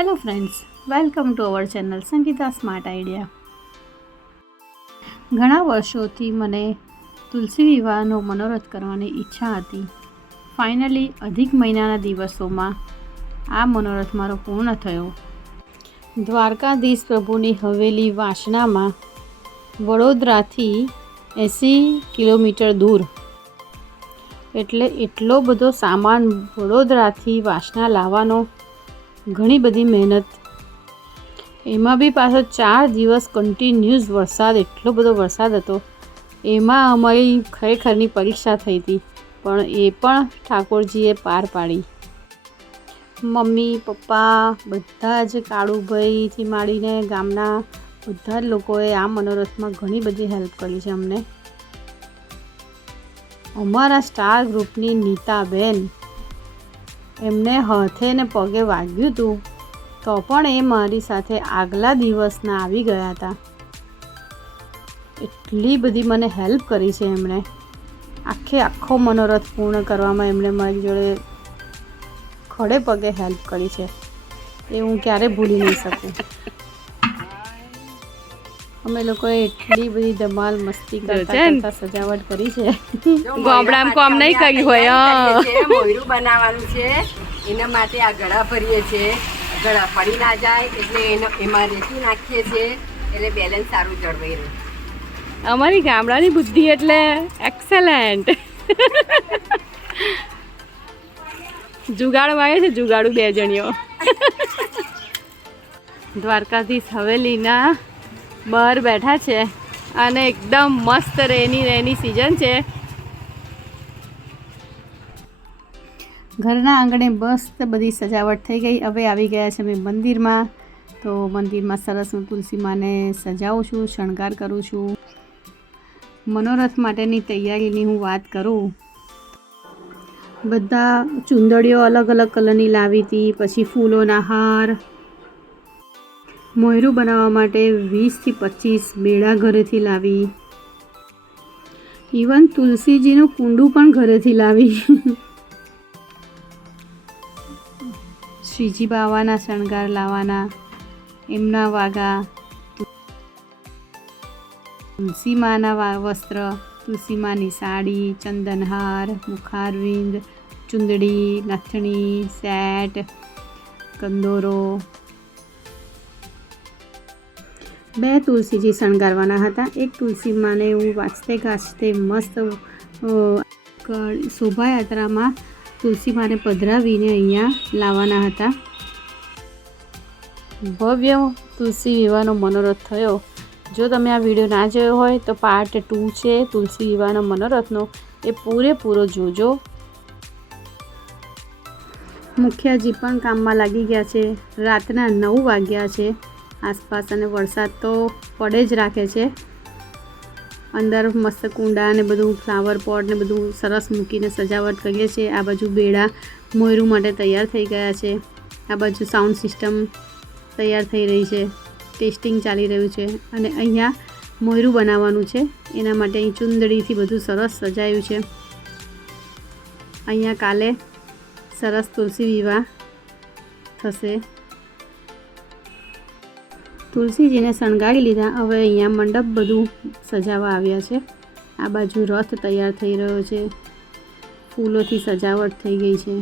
Hello friends, welcome to our channel Sangeeta smart idea. ઘણા વર્ષોથી મને તુલસી વિવાહનો મનોરથ કરવાની ઈચ્છા હતી. ફાઇનલી અધિક મહિનાના દિવસોમાં આ મનોરથ મારો પૂર્ણ થયો. દ્વારકાધીશ પ્રભુની હવેલી વાસણામાં વડોદરાથી 80 કિલોમીટર દૂર, એટલે એટલો બધો સામાન વડોદરાથી વાસણા લાવવાનો ઘણી બધી મહેનત. એમાં બી પાછો 4 દિવસ કન્ટિન્યુઅસ વરસાદ, એટલો બધો વરસાદ હતો. એમાં અમારી ખરેખરની પરીક્ષા થઈ હતી, પણ એ પણ ઠાકોરજીએ પાર પાડી. મમ્મી પપ્પા બધા જ, કાળુભાઈથી માંડીને ગામના બધા જ લોકોએ આ મનોરથમાં ઘણી બધી હેલ્પ કરી છે અમને. અમારા સ્ટાર ગ્રુપની નીતાબેન, એમને હાથે ને પગે વાગ્યું હતું તો પણ એ મારી સાથે આગલા દિવસના આવી ગયા હતા. એટલી બધી મને હેલ્પ કરી છે એમણે. આખો મનોરથ પૂર્ણ કરવામાં એમણે મારી જોડે ખડે પગે હેલ્પ કરી છે. એ હું ક્યારેય ભૂલી નહીં શકું. અમે લોકોએ એટલી બધી ધમાલ મસ્તી કરતા સજાવટ કરી છે. ગામડામાં કામ નહીં કર્યું હોય. મોયરું બનાવવાનું છે, એના માટે આ ગળા ભરીએ છીએ. ગળા પડી ના જાય એટલે એમાં રેતી નાખીએ છીએ, એટલે બેલેન્સ સારું જળવાઈ રહે. અમારી ગામડાની બુદ્ધિ એટલે એક્સેલન્ટ. જુગાડ વાગે છે, જુગાડું 2 જણીઓ. દ્વારકાધીશ હવેલીના બહાર બેઠા છે અને એકદમ મસ્ત રેની સિઝન છે. ઘરના આંગણે મસ્ત બધી સજાવટ થઈ ગઈ. હવે આવી ગયા છે અમે મંદિરમાં. તો મંદિરમાં સરસ હું તુલસી માને સજાવું છું, શણગાર કરું છું. મનોરથ માટેની તૈયારીની હું વાત કરું, બધા ચુંદડીઓ અલગ અલગ કલરની લાવી હતી. પછી ફૂલોના હાર, મોયરું બનાવવા માટે 20 થી 25 બેડા ઘરેથી લાવી. ઇવન તુલસીજીનું કુંડું પણ ઘરેથી લાવી. શ્રીજી બાવાના શણગાર લાવવાના, એમના વાગા, તુલસી માના વસ્ત્ર, તુલસી માની સાડી, ચંદનહાર, મુખારવિંદ, ચુંદડી, નથણી, સેટ, કંદોરો. 2 તુલસીજી શણગારવાના હતા. એક તુલસી માને હું વાંચતે ગાજતે મસ્ત શોભાયાત્રામાં તુલસી માને પધરાવીને અહીંયા લાવવાના હતા. ભવ્ય તુલસી વિવાહનો મનોરથ થયો. જો તમે આ વિડીયો ના જોયો હોય તો પાર્ટ 2 છે તુલસી વિવાહનો મનોરથનો, એ પૂરેપૂરો જોજો. મુખિયાજી પણ કામમાં લાગી ગયા છે. રાતના 9 વાગ્યા છે આસપાસ અને વરસાદ તો પડે જ રાખે છે. અંદર મસ્ત કુંડા ને બધું, ફ્લાવર પોટ ને બધું સરસ મૂકીને સજાવટ કરીએ છીએ. આ બાજુ બેડા મોયરું માટે તૈયાર થઈ ગયા છે. આ બાજુ સાઉન્ડ સિસ્ટમ તૈયાર થઈ રહી છે, ટેસ્ટિંગ ચાલી રહ્યું છે. અને અહીંયા મોયરું બનાવવાનું છે, એના માટે અહીં ચુંદડીથી બધું સરસ સજાયું છે. અહીંયા કાલે સરસ તુલસી વિવાહ થશે. તુલસીજીને શણગારી લીધા. હવે અહીંયા મંડપ બધું સજાવવા આવ્યા છે. આ બાજુ રથ તૈયાર થઈ રહ્યો છે, ફૂલોથી સજાવટ થઈ ગઈ છે.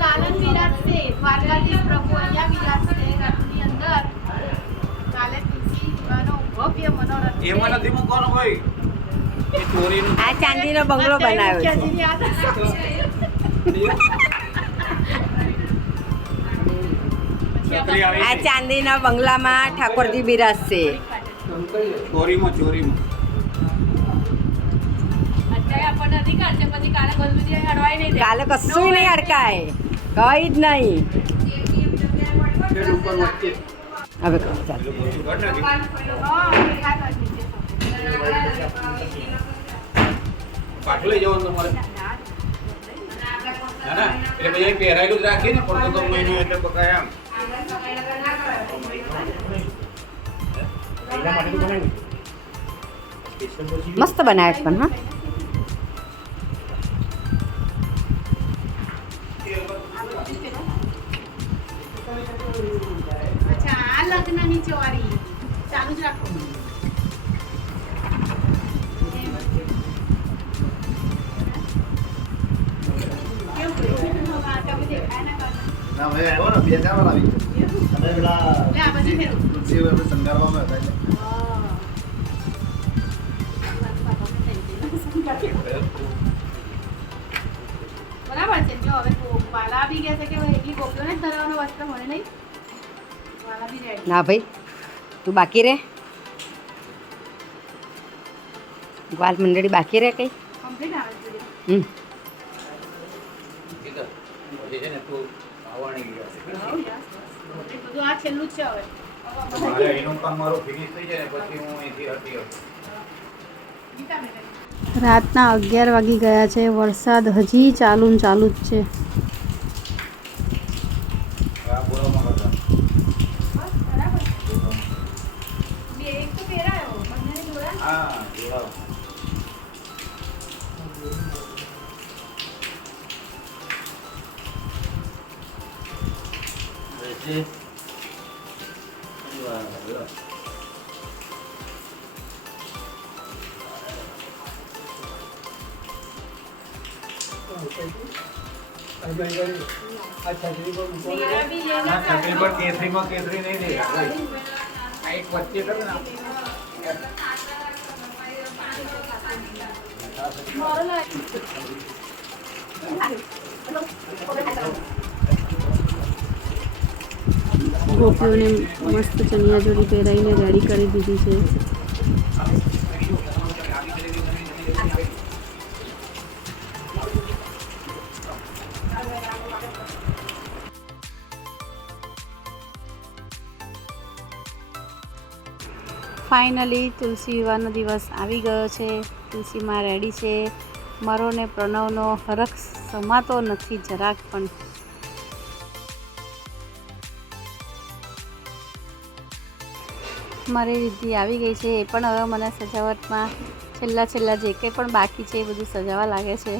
લાલન વિરાજશે, દ્વારકાધીશ પ્રભુ અહીંયા વિરાજશે રથની અંદર. કાલે તુલસી વિવાહનો ભવ્ય મનોરથ. એમાં નથી મૂકવાનો ભાઈ. એ ચોરીનું આ ચાંદીનો બંગલો બનાવ્યો છે. આ ચાંદીના બંગલામાં ઠાકોરજી બિરાજશે. ચોરીમાં કાલે કશું નહીં અડકાય, કઈ જ નહીં. હવે કરો ચાલ. પેલું મોટું કર નાખી. પાછું લઈ જવાનું તમારે ના ના એટલે પછી પહેરાયેલું જ રાખીએ ને પડતો તો મહિનો એટલે પકાય આમ મસ્ત બનાવે છે પણ હા. અચ્છા આ લગ્નની ચોરી ચાલુ જ રાખો. ના ભાઈ આવ્યો ને 2 ચાર વાર આવી અને પેલા તુલસી આપણે સંગારવામાં હતા એટલે બરાબર છે. જો હવે વાલા આવી ગયા છે કે એટલી ગોપીઓને જ ધરાવવાનો વસ્ત્ર મળે નહીં. વાલા બી રેડી. ના ભાઈ તું બાકી રહે. ગ્વાલ મંડળી બાકી રહે કઈ. કમ્પ્લીટ આવે છે. પછી છે ને તું આવવાની ગયા છે એ બધું આ છેલ્લું જ છે હવે. મારે એનું કામ મારું ફિનિશ થઈ જાય ને પછી હું અહીંથી હટી આવતો. રાતના 11 વાગી ગયા છે. વરસાદ હજી ચાલુ ને ચાલુ જ છે. આ બોલાવવામાં હતા હા જોડાવ છત્રી પર કેસરીમાં કેસરી નહીં દે આ એક વચ્ચે કરે ને ગોપીઓને મસ્ત ચણિયાચોળી પહેરાવીને રેડી કરી દીધી છે. ફાઇનલી તુલસી વિવાહનો દિવસ આવી ગયો છે. તુલસીમાં રેડી છે. મરો ને પ્રણવનો હરખ સમાતો નથી જરાક પણ. મારી રીતિ આવી ગઈ છે. એ પણ હવે મને સજાવટમાં છેલ્લા જે કંઈ પણ બાકી છે એ બધું સજાવવા લાગે છે.